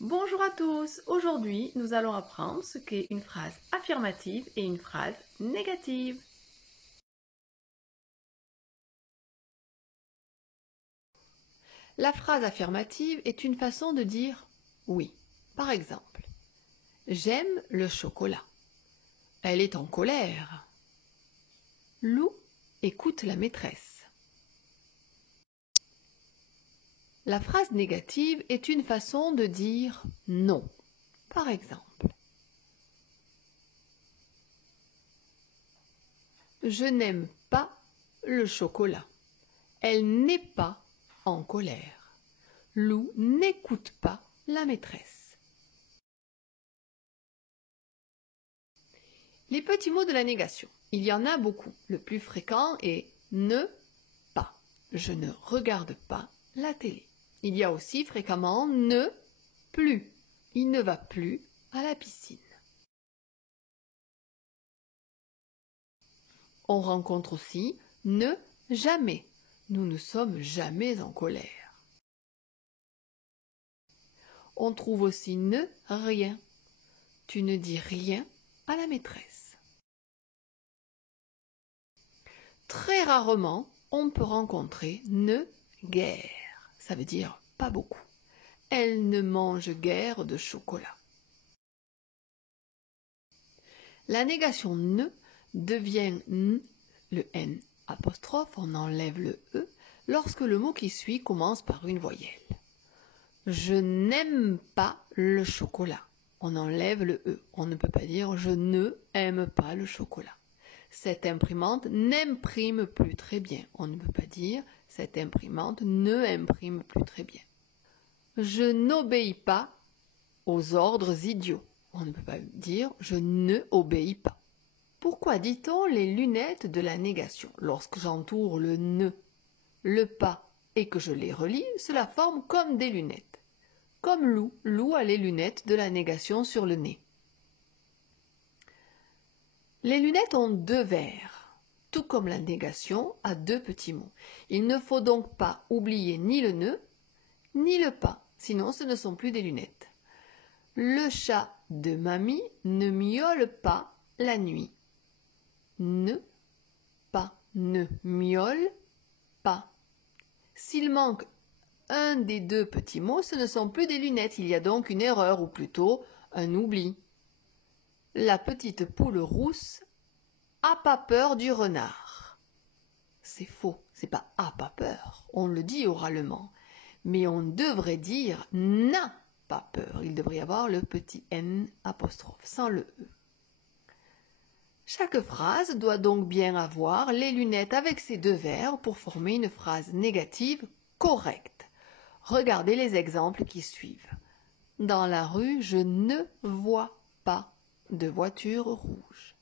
Bonjour à tous, aujourd'hui nous allons apprendre ce qu'est une phrase affirmative et une phrase négative. La phrase affirmative est une façon de dire oui. Par exemple, j'aime le chocolat. Elle est en colère. Lou écoute la maîtresse. La phrase négative est une façon de dire non. Par exemple, je n'aime pas le chocolat. Elle n'est pas en colère. Lou n'écoute pas la maîtresse. Les petits mots de la négation. Il y en a beaucoup. Le plus fréquent est ne pas. Je ne regarde pas la télé. Il y a aussi fréquemment ne plus. Il ne va plus à la piscine. On rencontre aussi ne jamais. Nous ne sommes jamais en colère. On trouve aussi ne rien. Tu ne dis rien à la maîtresse. Très rarement, on peut rencontrer ne guère. Ça veut dire pas beaucoup. Elle ne mange guère de chocolat. La négation ne devient n, le n apostrophe, on enlève le e, lorsque le mot qui suit commence par une voyelle. Je n'aime pas le chocolat. On enlève le e. On ne peut pas dire je ne aime pas le chocolat. Cette imprimante n'imprime plus très bien. On ne peut pas dire cette imprimante ne imprime plus très bien. Je n'obéis pas aux ordres idiots. On ne peut pas dire je ne obéis pas. Pourquoi dit-on les lunettes de la négation? Lorsque j'entoure le ne, le pas et que je les relie, cela forme comme des lunettes. Comme Lou, Lou a les lunettes de la négation sur le nez. Les lunettes ont deux verres, tout comme la négation a deux petits mots. Il ne faut donc pas oublier ni le ne, ni le pas, sinon ce ne sont plus des lunettes. Le chat de mamie ne miaule pas la nuit. Ne, pas, ne miaule pas. S'il manque un des deux petits mots, ce ne sont plus des lunettes, il y a donc une erreur, ou plutôt un oubli. La petite poule rousse a pas peur du renard. C'est faux, c'est pas a pas peur, on le dit oralement, mais on devrait dire n'a pas peur. Il devrait y avoir le petit n apostrophe, sans le e. Chaque phrase doit donc bien avoir les lunettes avec ces deux verbes pour former une phrase négative correcte. Regardez les exemples qui suivent. Dans la rue, je ne vois pas de voiture rouge.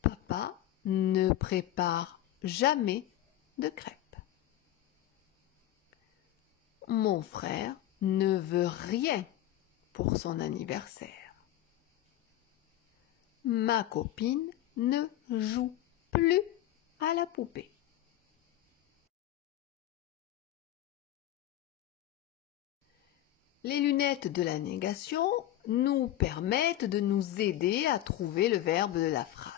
Papa ne prépare jamais de crêpes. Mon frère ne veut rien pour son anniversaire. Ma copine ne joue plus à la poupée. Les lunettes de la négation nous permettent de nous aider à trouver le verbe de la phrase.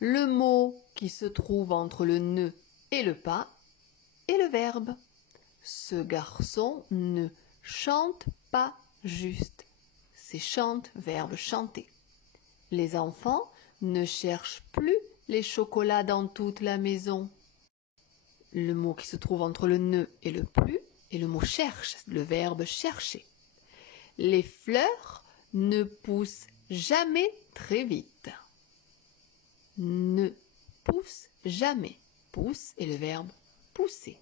Le mot qui se trouve entre le ne et le pas est le verbe. Ce garçon ne chante pas juste. C'est chante, verbe chanter. Les enfants ne cherchent plus les chocolats dans toute la maison. Le mot qui se trouve entre le ne et le plus est le mot cherche, le verbe chercher. Les fleurs ne poussent jamais très vite. Ne pousse jamais. Pousse est le verbe pousser.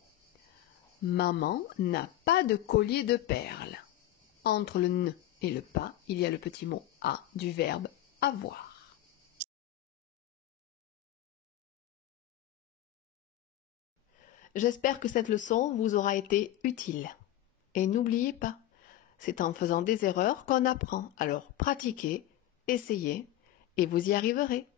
Maman n'a pas de collier de perles. Entre le ne et le pas, il y a le petit mot a du verbe avoir. J'espère que cette leçon vous aura été utile. Et n'oubliez pas, c'est en faisant des erreurs qu'on apprend. Alors pratiquez, essayez et vous y arriverez.